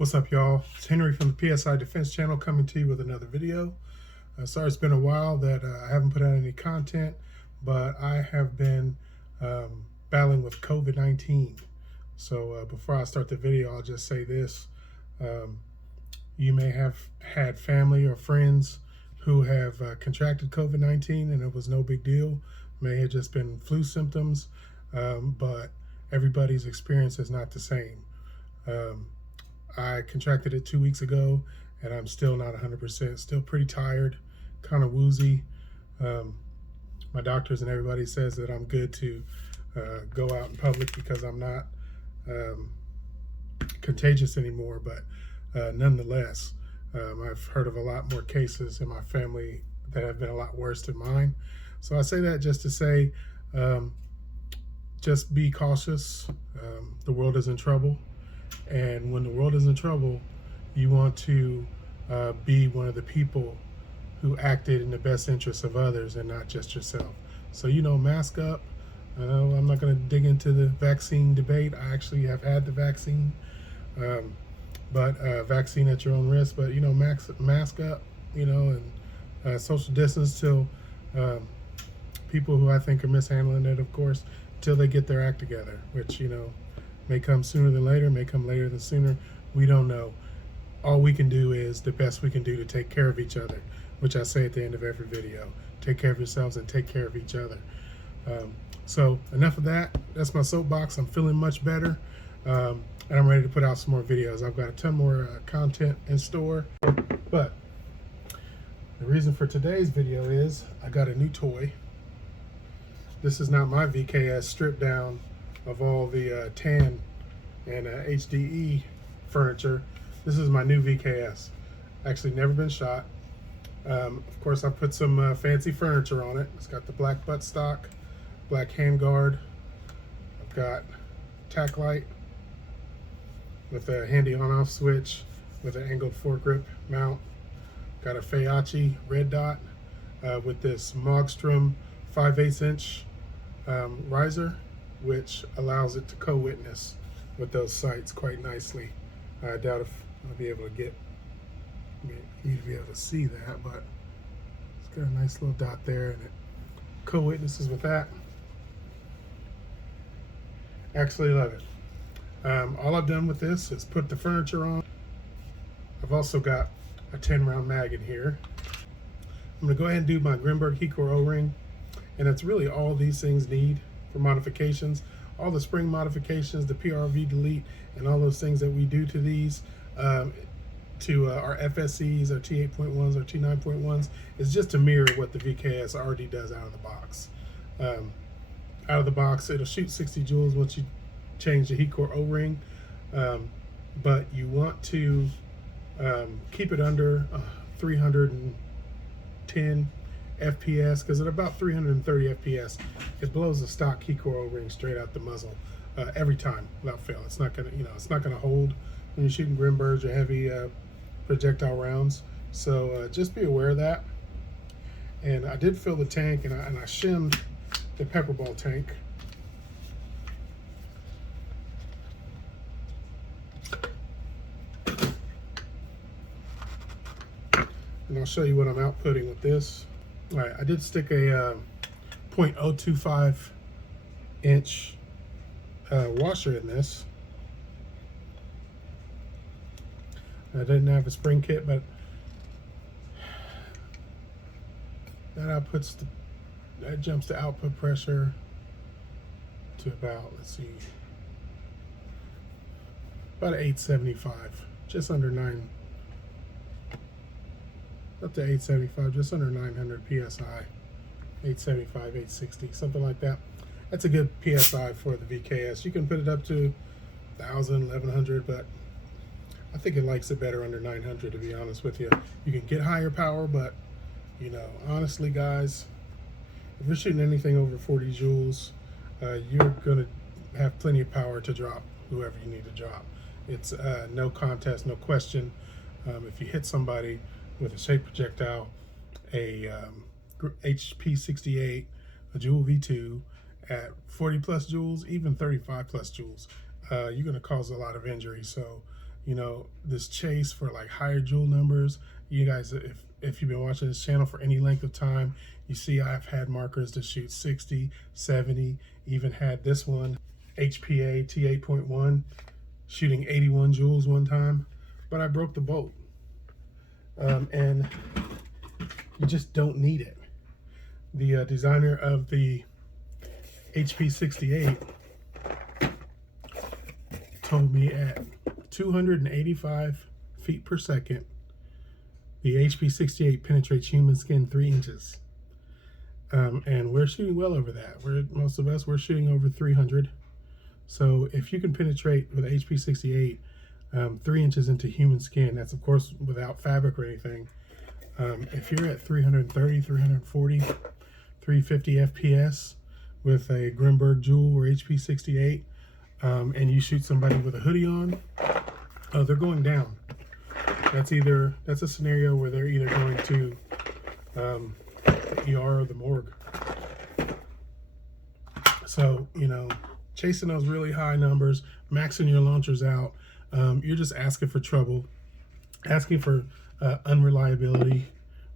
What's up, y'all? It's Henry from the PSI Defense Channel coming to you with another video. Sorry it's been a while that I haven't put out any content, but I have been battling with COVID-19. So before I start the video, I'll just say this. You may have had family or friends who have contracted COVID-19 and it was no big deal. May have just been flu symptoms, but everybody's experience is not the same. I contracted it 2 weeks ago and I'm still not 100%, still pretty tired, kind of woozy. My doctors and everybody says that I'm good to go out in public because I'm not contagious anymore, but nonetheless, I've heard of a lot more cases in my family that have been a lot worse than mine. So I say that just to say, just be cautious. The world is in trouble. And when the world is in trouble, you want to be one of the people who acted in the best interest of others and not just yourself. So, mask up. I'm not going to dig into the vaccine debate. I actually have had the vaccine, but vaccine at your own risk. But, mask up, and social distance till people who I think are mishandling it, of course, till they get their act together, which, may come sooner than later, may come later than sooner. We don't know. All we can do is the best we can do to take care of each other, which I say at the end of every video. Take care of yourselves and take care of each other. So enough of that. That's my soapbox. I'm feeling much better. And I'm ready to put out some more videos. I've got a ton more content in store. But the reason for today's video is I got a new toy. This is not my VKS stripped down of all the tan and HDE furniture. This is my new VKS. Actually never been shot. Of course, I put some fancy furniture on it. It's got the black buttstock, black handguard. I've got tack light with a handy on-off switch with an angled foregrip mount. Got a Faiachi red dot with this Mogstrom 5/8 inch riser, which allows it to co-witness with those sights quite nicely. I doubt if I'll be able to get you to be able to see that, but it's got a nice little dot there and it co-witnesses with that. Actually love it. All I've done with this is put the furniture on. I've also got a 10-round mag in here. I'm going to go ahead and do my Grimberg Hecor O-ring, and that's really all these things need for modifications. All the spring modifications, the PRV delete, and all those things that we do to these, to our FSCs, our T8.1s, our T9.1s, is just to mirror what the VKS already does out of the box. Out of the box, it'll shoot 60 joules once you change the Hecor O-ring, but you want to keep it under 310 FPS, because at about 330 FPS, it blows the stock Hecor O-ring straight out the muzzle every time without fail. It's not gonna, it's not gonna hold when you're shooting Grimbergs or heavy projectile rounds. So just be aware of that. And I did fill the tank, and I shimmed the pepper ball tank. And I'll show you what I'm outputting with this. All right, I did stick a 0.025 inch washer in this. I didn't have a spring kit, but that jumps the output pressure to about, let's see, about 875, just under 9. Up to 875, just under 900 PSI, 875, 860, something like that. That's a good PSI for the VKS. You can put it up to 1,000, 1,100, but I think it likes it better under 900, to be honest with you. You can get higher power, but, honestly, guys, if you're shooting anything over 40 joules, you're going to have plenty of power to drop whoever you need to drop. It's no contest, no question. If you hit somebody with a shape projectile, a HP 68, a Joule V2 at 40 plus joules, even 35 plus joules, you're going to cause a lot of injury. So you know, this chase for like higher joule numbers. You guys, if you've been watching this channel for any length of time, you see I've had markers to shoot 60, 70, even had this one, HPA T8.1, shooting 81 joules one time, but I broke the bolt. And you just don't need it. The designer of the HP68 told me at 285 feet per second, the HP68 penetrates human skin 3 inches. And we're shooting well over that. Most of us, we're shooting over 300. So if you can penetrate with HP68 3 inches into human skin, that's of course without fabric or anything. If you're at 330, 340, 350 FPS with a Grimberg Joule or HP68, and you shoot somebody with a hoodie on, they're going down. That's a scenario where they're either going to the ER or the morgue. So, you know, chasing those really high numbers, maxing your launchers out, you're just asking for trouble, asking for unreliability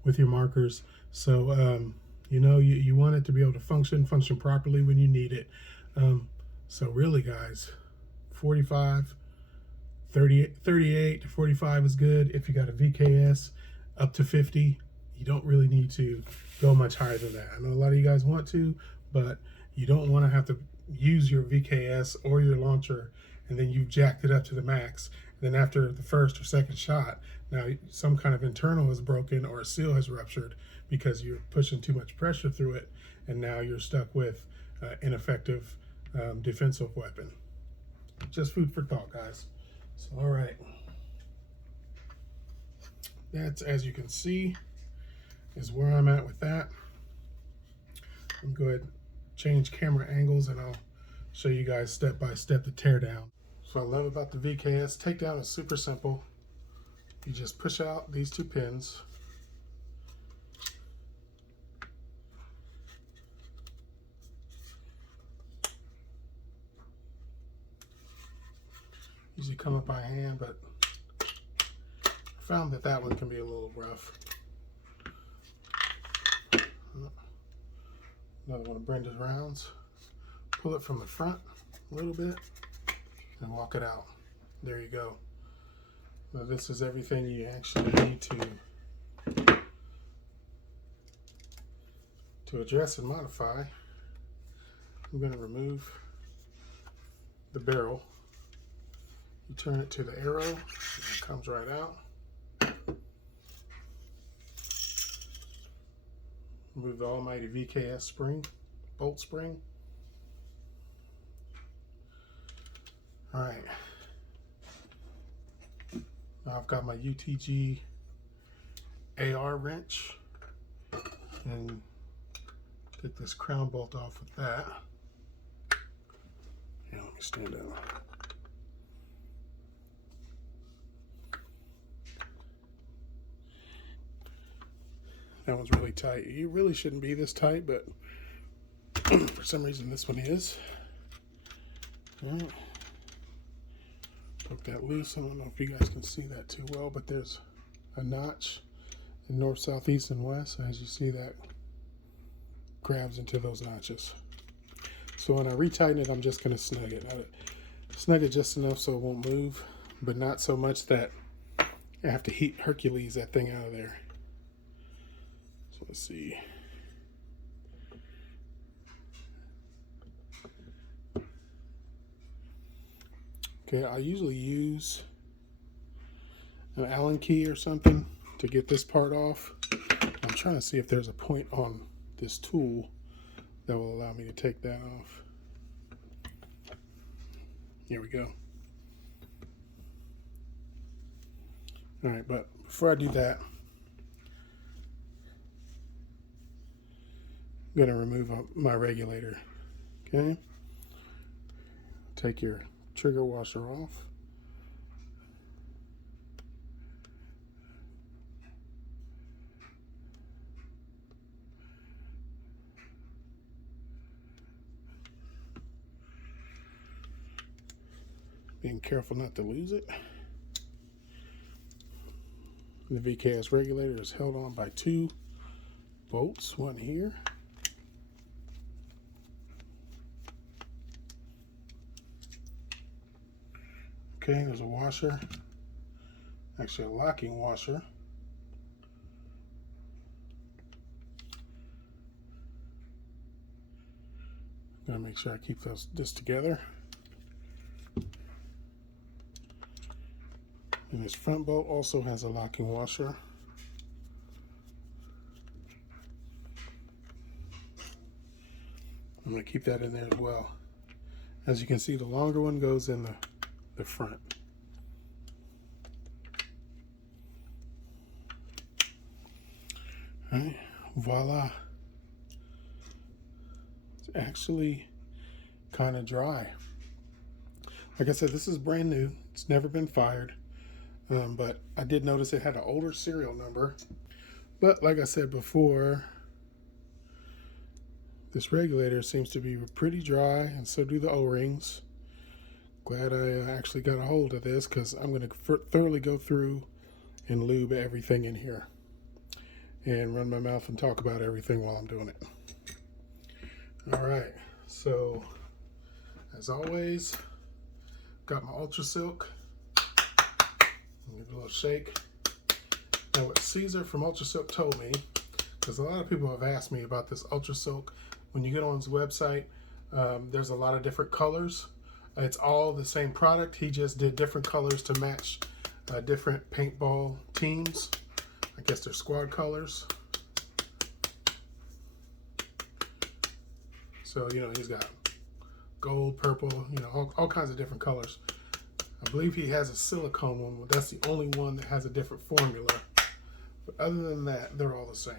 with your markers. So, you know, you want it to be able to function properly when you need it. So really, guys, 45, 38 to 45 is good. If you got a VKS up to 50, you don't really need to go much higher than that. I know a lot of you guys want to, but you don't want to have to use your VKS or your launcher and then you've jacked it up to the max. And then after the first or second shot, now some kind of internal is broken or a seal has ruptured because you're pushing too much pressure through it, and now you're stuck with ineffective defensive weapon. Just food for thought, guys. So, all right. That's, as you can see, is where I'm at with that. I'm going to go ahead and change camera angles and I'll show you guys step by step the teardown. So I love about the VKS takedown is super simple. You just push out these 2 pins. Usually come up by hand, but I found that one can be a little rough. Another one of Brenda's rounds. Pull it from the front a little bit and walk it out. There you go. Now this is everything you actually need to address and modify. I'm going to remove the barrel. You turn it to the arrow, and it comes right out. Remove the almighty VKS spring, bolt spring. All right. Now I've got my UTG AR wrench and take this crown bolt off with that. Yeah, let me stand up. That one's really tight. You really shouldn't be this tight, but for some reason this one is. All right. Poke that loose. I don't know if you guys can see that too well, but there's a notch in north, south, east, and west. As you see, that grabs into those notches. So when I retighten it, I'm just going to snug it. Snug it just enough so it won't move, but not so much that I have to heat Hercules that thing out of there. So let's see. Okay, I usually use an Allen key or something to get this part off. I'm trying to see if there's a point on this tool that will allow me to take that off. Here we go. All right, but before I do that, I'm going to remove my regulator. Okay, take your trigger washer off. Being careful not to lose it. The VKS regulator is held on by 2 bolts, one here. Okay, there's a washer, actually a locking washer. Gotta make sure I keep this together. And this front bolt also has a locking washer. I'm going to keep that in there as well. As you can see, the longer one goes in the front. All right, voila. It's actually kind of dry. Like I said, this is brand new. It's never been fired. But I did notice it had an older serial number. But like I said before, this regulator seems to be pretty dry, and so do the O-rings. Glad I actually got a hold of this, because I'm going to thoroughly go through and lube everything in here and run my mouth and talk about everything while I'm doing it. All right, so as always, got my Ultra Silk. Give it a little shake. Now what Caesar from Ultra Silk told me, because a lot of people have asked me about this Ultra Silk, when you get on his website, there's a lot of different colors. It's all the same product. He just did different colors to match different paintball teams. I guess they're squad colors. So, you know, he's got gold, purple, you know, all kinds of different colors. I believe he has a silicone one, but that's the only one that has a different formula. But other than that, they're all the same.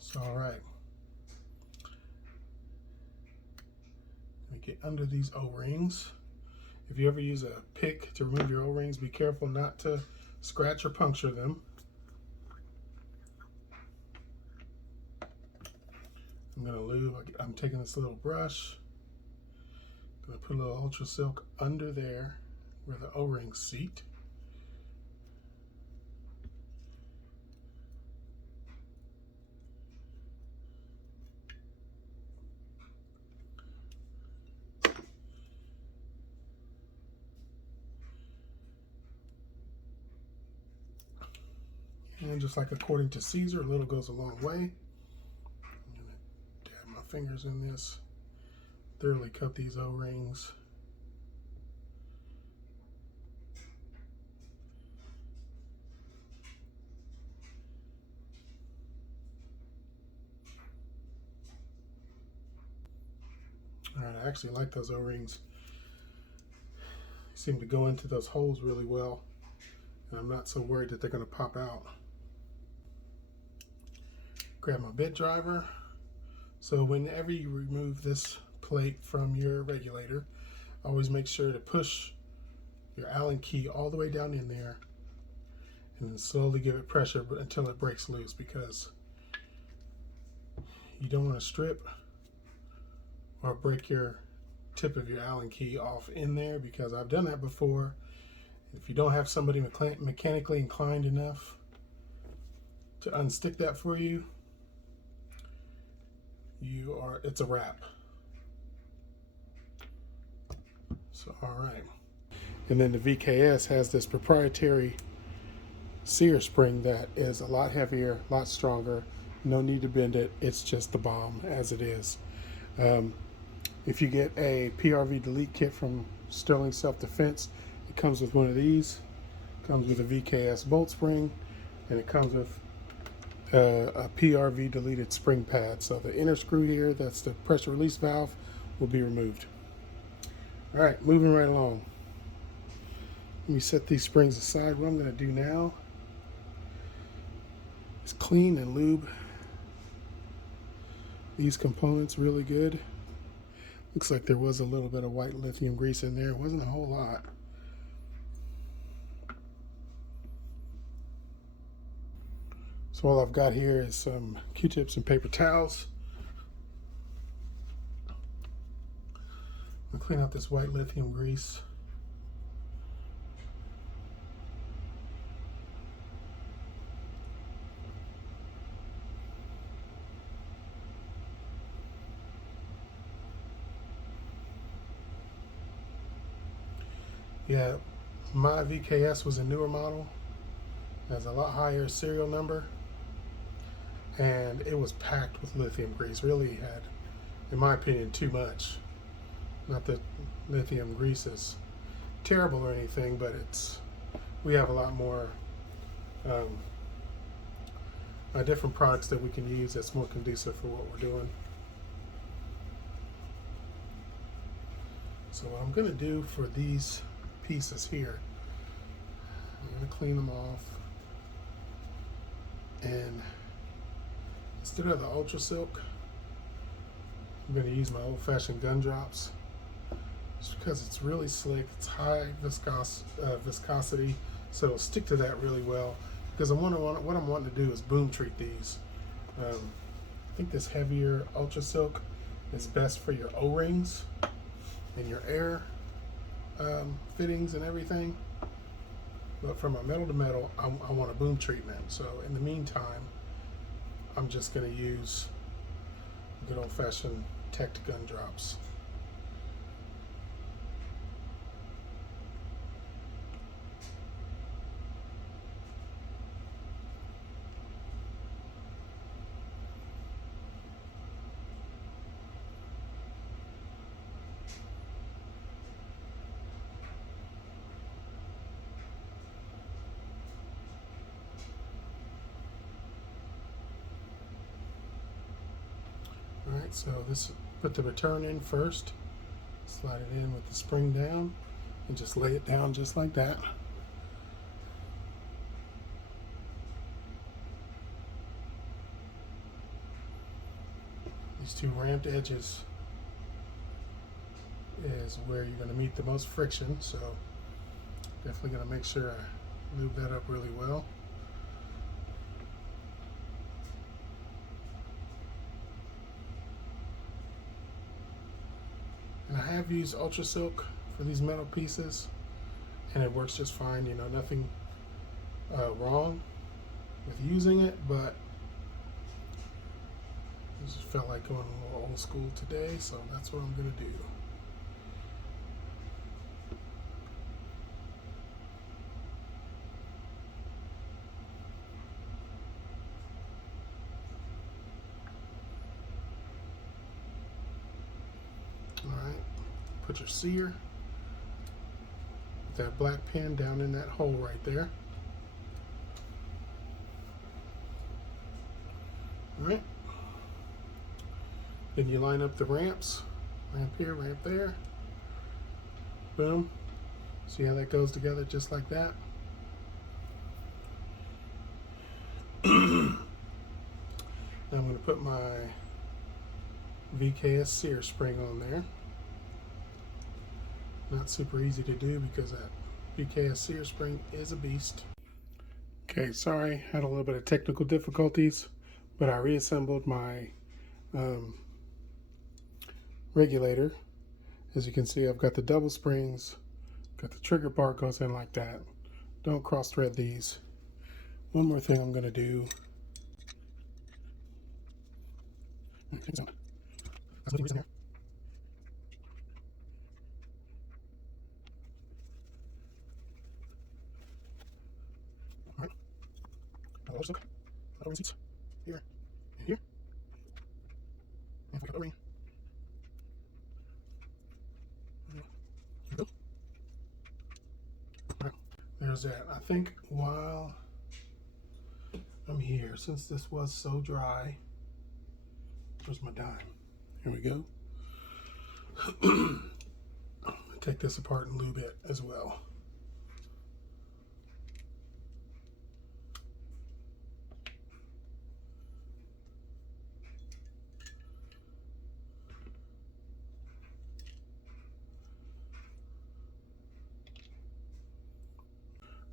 So, all right. Get under these O-rings. If you ever use a pick to remove your O-rings, be careful not to scratch or puncture them. I'm going to lube. I'm taking this little brush. I'm going to put a little Ultra Silk under there where the O-rings seat. And just like according to Caesar, a little goes a long way. I'm going to dab my fingers in this. Thoroughly cut these O-rings. All right, I actually like those O-rings. They seem to go into those holes really well. And I'm not so worried that they're going to pop out. Grab my bit driver. So whenever you remove this plate from your regulator, always make sure to push your Allen key all the way down in there and then slowly give it pressure until it breaks loose, because you don't want to strip or break your tip of your Allen key off in there, because I've done that before. If you don't have somebody mechanically inclined enough to unstick that for you, it's a wrap. So, all right. And then the VKS has this proprietary sear spring that is a lot heavier, a lot stronger. No need to bend it. It's just the bomb as it is. If you get a PRV delete kit from Sterling Self Defense, it comes with one of these. It comes with a VKS bolt spring, and it comes with a PRV deleted spring pad. So the inner screw here, that's the pressure release valve, will be removed. All right, moving right along. Let me set these springs aside. What I'm going to do now is clean and lube these components really good. Looks like there was a little bit of white lithium grease in there. It wasn't a whole lot. So all I've got here is some Q-tips and paper towels. I'll clean out this white lithium grease. Yeah, my VKS was a newer model. It has a lot higher serial number, and it was packed with lithium grease. Really had, in my opinion, too much. Not that lithium grease is terrible or anything, but we have a lot more um, different products that we can use that's more conducive for what we're doing. So what I'm going to do for these pieces here, I'm going to clean them off, and instead of the Ultra Silk, I'm going to use my old-fashioned gun drops, just because it's really slick. It's high viscosity, so it'll stick to that really well. Because what I'm wanting to do is boom treat these. I think this heavier Ultra Silk is best for your O-rings and your air fittings and everything. But from a metal to metal, I want a boom treatment. So in the meantime, I'm just going to use good old-fashioned Tech gun drops. Alright, so put the return in first, slide it in with the spring down, and just lay it down just like that. These two ramped edges is where you're going to meet the most friction, so definitely going to make sure I lube that up really well. And I have used Ultra Silk for these metal pieces, and it works just fine. You know, nothing wrong with using it, but I just felt like going a little old school today, so that's what I'm going to do. Alright, put your sear, put that black pin down in that hole right there. Alright, then you line up the ramps, ramp here, ramp there, boom. See how that goes together just like that? Now I'm going to put my VKS sear spring on there. Not super easy to do because that VKS sear spring is a beast. Okay, sorry, had a little bit of technical difficulties, but I reassembled my regulator. As you can see, I've got the double springs, got the trigger bar goes in like that. Don't cross thread these. One more thing I'm going to do. Alright. Look. Seats. Here. And here. And we got O-ring. Here we go. Alright. There's that. I think while I'm here, since this was so dry, where's my dime? Here we go. Take this apart and lube it as well.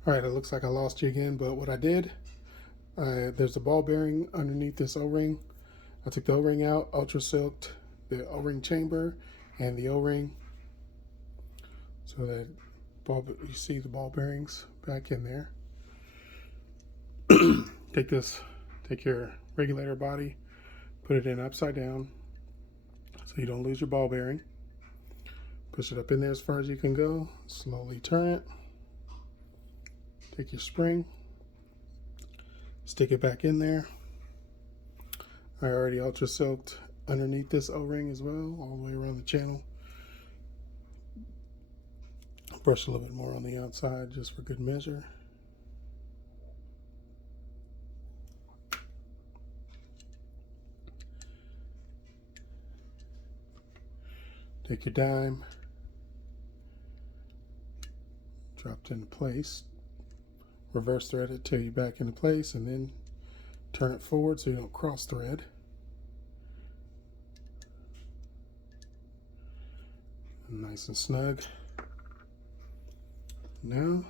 All right, it looks like I lost you again, but what I did, there's a ball bearing underneath this O-ring. I took the O-ring out, ultra silked the O-ring chamber and the O-ring, so that you see the ball bearings back in there. Take your regulator body, put it in upside down so you don't lose your ball bearing. Push it up in there as far as you can go. Slowly turn it. Take your spring, stick it back in there. I already ultra soaked underneath this O-ring as well, all the way around the channel. Brush a little bit more on the outside just for good measure. Take your dime, drop it into place, reverse thread it till you're back into place, and then turn it forward so you don't cross thread. Nice and snug. Now,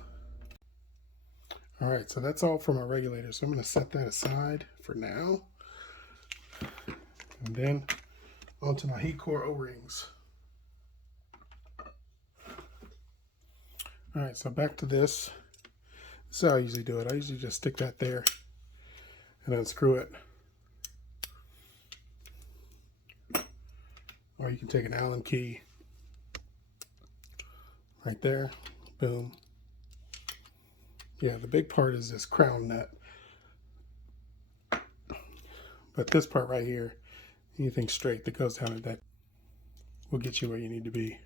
all right, so that's all for my regulator. So I'm going to set that aside for now. And then onto my heat core O-rings. All right, so back to this. This is how I usually do it. I usually just stick that there and unscrew it. Or you can take an Allen key right there, boom. Yeah, the big part is this crown nut. But this part right here, anything straight that goes down at that will get you where you need to be.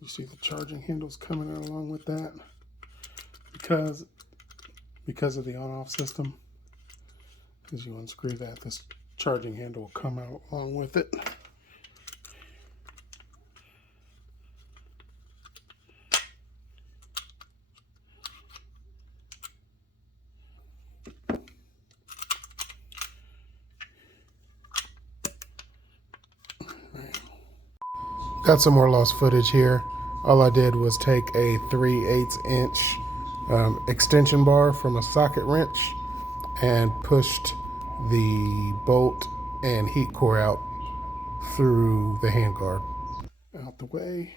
You see the charging handles coming out along with that. Because of the on-off system, as you unscrew that, this charging handle will come out along with it. Got some more lost footage here. All I did was take a 3/8 inch extension bar from a socket wrench and pushed the bolt and heat core out through the handguard. Out the way.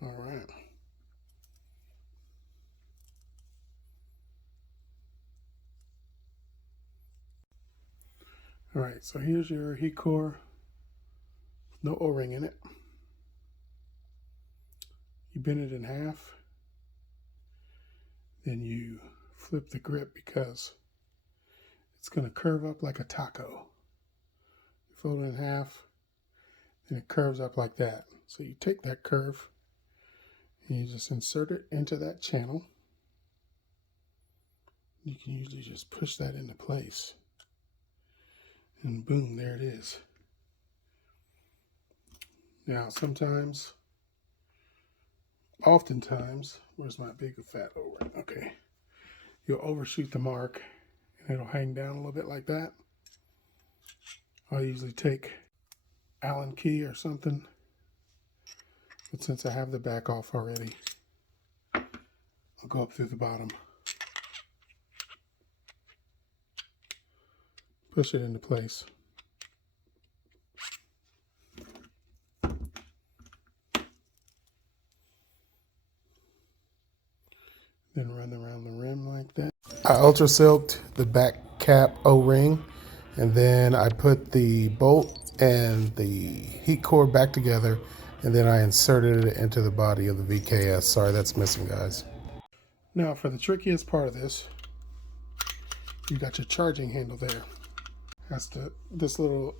All right. All right, so here's your heat core. No O-ring in it. You bend it in half. Then you flip the grip because it's going to curve up like a taco. You fold it in half, and it curves up like that. So you take that curve and you just insert it into that channel. You can usually just push that into place. And boom, there it is. Now, oftentimes, where's my big fat O-ring? Okay. You'll overshoot the mark and it'll hang down a little bit like that. I'll usually take Allen key or something. But since I have the back off already, I'll go up through the bottom. Push it into place. Then run around the rim like that. I ultra silked the back cap O-ring, and then I put the bolt and the heat core back together, and then I inserted it into the body of the VKS. Sorry, that's missing, guys. Now for the trickiest part of this, you got your charging handle there. This little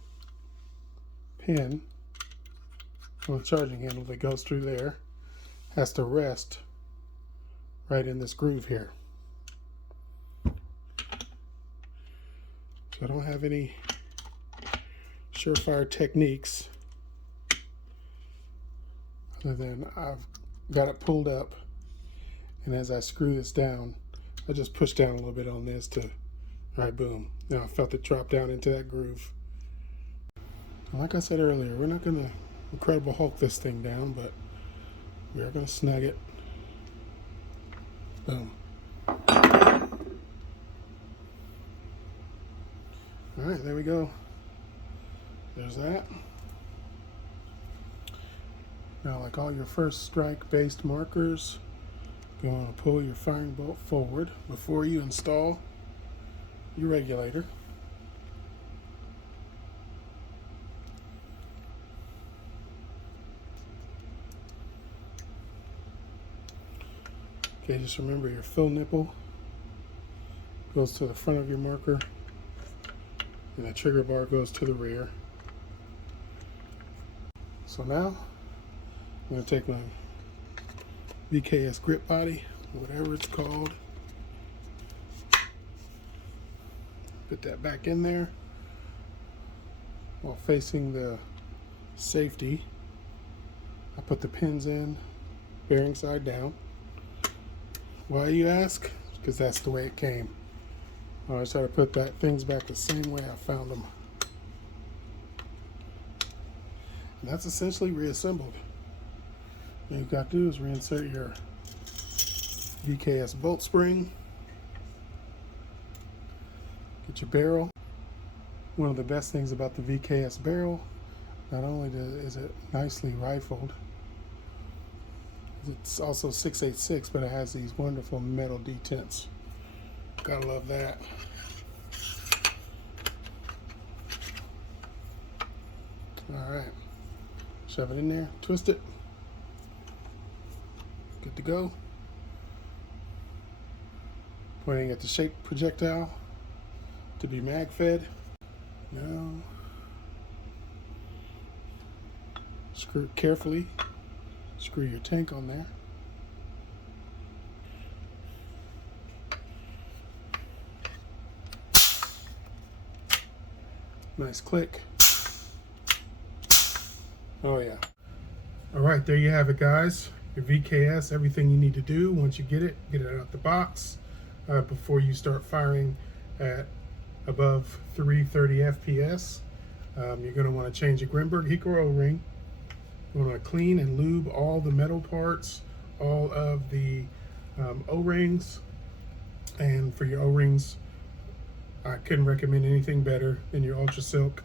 pin on the charging handle that goes through there has to rest right in this groove here. So I don't have any surefire techniques other than I've got it pulled up, and as I screw this down, I just push down a little bit on this to, all right, boom. Now I felt it drop down into that groove. And like I said earlier, we're not going to Incredible Hulk this thing down, but we are going to snug it. Boom. All right, there we go. There's that. Now, like all your first strike based markers, you want to pull your firing bolt forward before you install your regulator. Okay, just remember your fill nipple goes to the front of your marker, and the trigger bar goes to the rear. So now I'm going to take my VKS grip body, whatever it's called, put that back in there while facing the safety. I put the pins in bearing side down. Why, you ask? Because that's the way it came. I always try to put things back the same way I found them. And that's essentially reassembled. All you've got to do is reinsert your VKS bolt spring, get your barrel. One of the best things about the VKS barrel, not only is it nicely rifled, it's also 6.86, but it has these wonderful metal detents. Gotta love that. All right, shove it in there, twist it. Good to go. Pointing at the shaped projectile to be mag fed. Now, screw it carefully. Screw your tank on there. Nice click. Oh yeah. All right, there you have it, guys. Your VKS, everything you need to do once you get it out the box before you start firing at above 330 FPS. You're going to want to change your Grimberg Hickory O-ring. You want to clean and lube all the metal parts, all of the O-rings. And for your O-rings, I couldn't recommend anything better than your Ultra Silk.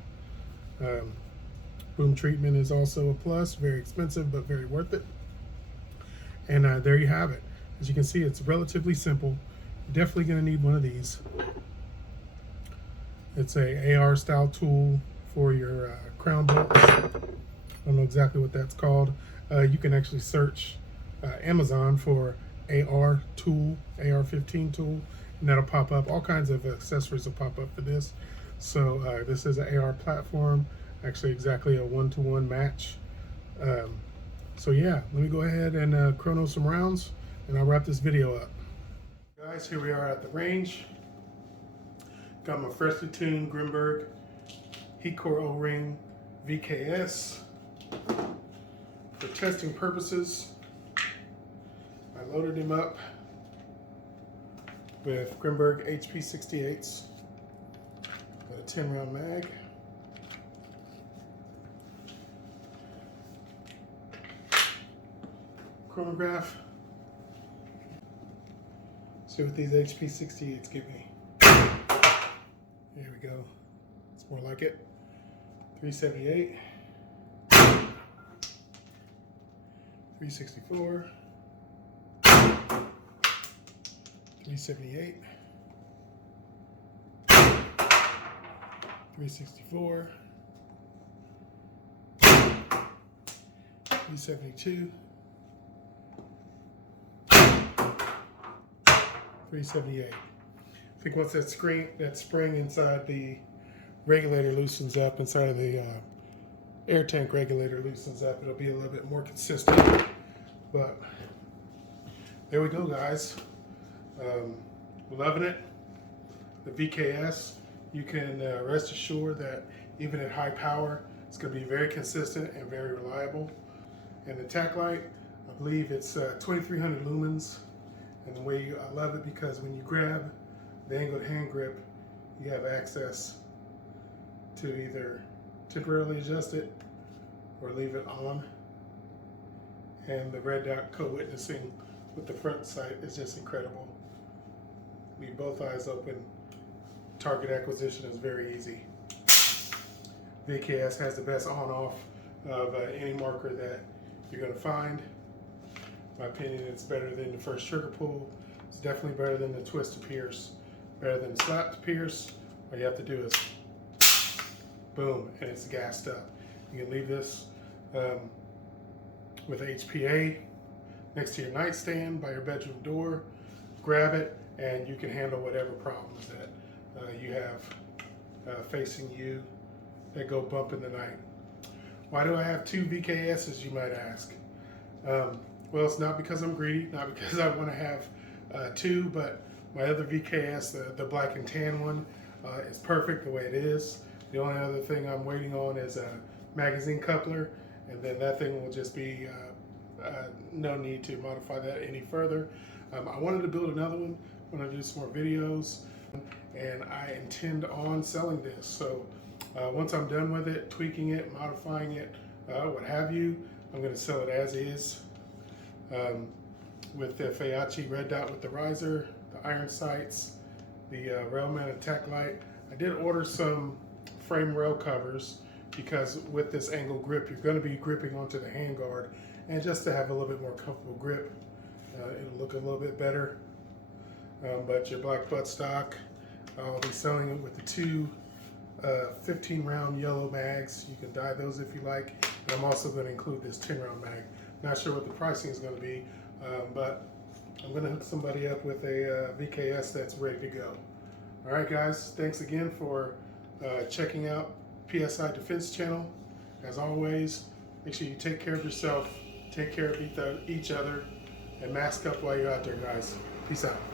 Boom treatment is also a plus. Very expensive, but very worth it. And there you have it. As you can see, it's relatively simple. You're definitely going to need one of these. It's a AR style tool for your crown bolts. I don't know exactly what that's called. You can actually search Amazon for AR tool, AR-15 tool, and that'll pop up. All kinds of accessories will pop up for this. So this is an AR platform, actually exactly a one-to-one match. So yeah, let me go ahead and chrono some rounds, and I'll wrap this video up. Guys, here we are at the range. Got my freshly tuned Grimberg Hickory O-ring VKS. For testing purposes, I loaded him up with Grimberg HP 68s. Got a 10-round mag. Chronograph. See what these HP 68s give me. Here we go. It's more like it. 378. 364, 378, 364, 372, 378. I think once that spring inside the regulator loosens up, inside of the air tank regulator loosens up, it'll be a little bit more consistent. But there we go, guys. Loving it. The VKS you can rest assured that even at high power, it's going to be very consistent and very reliable. And the tack light, I believe it's 2300 lumens. And the way I love it because when you grab the angled hand grip, you have access to either temporarily adjust it or leave it on. And the red dot co-witnessing with the front sight is just incredible. Leave both eyes open. Target acquisition is very easy. VKS has the best on-off of any marker that you're going to find. In my opinion, it's better than the first trigger pull. It's definitely better than the twist to pierce. Better than slap to pierce. All you have to do is boom, and it's gassed up. You can leave this with HPA next to your nightstand by your bedroom door. Grab it, and you can handle whatever problems that you have facing you that go bump in the night. Why do I have two VKSs, you might ask? Well, it's not because I'm greedy, not because I want to have two, but my other VKS, the black and tan one, is perfect the way it is. The only other thing I'm waiting on is a magazine coupler, and then that thing will just be no need to modify that any further. I wanted to build another one. I want to do some more videos, and I intend on selling this. So once I'm done with it, tweaking it, modifying it, what have you, I'm going to sell it as is with the Feyachi red dot with the riser, the iron sights, the rail mounted tack light. I did order some frame rail covers because with this angle grip, you're going to be gripping onto the handguard, and just to have a little bit more comfortable grip, it'll look a little bit better. But your black buttstock, I'll be selling it with the two 15 round yellow mags. You can dye those if you like. And I'm also going to include this 10 round mag. Not sure what the pricing is going to be, but I'm going to hook somebody up with a VKS that's ready to go. All right, guys, thanks again for checking out PSI Defense Channel. As always, make sure you take care of yourself, take care of each other, and mask up while you're out there, guys. Peace out.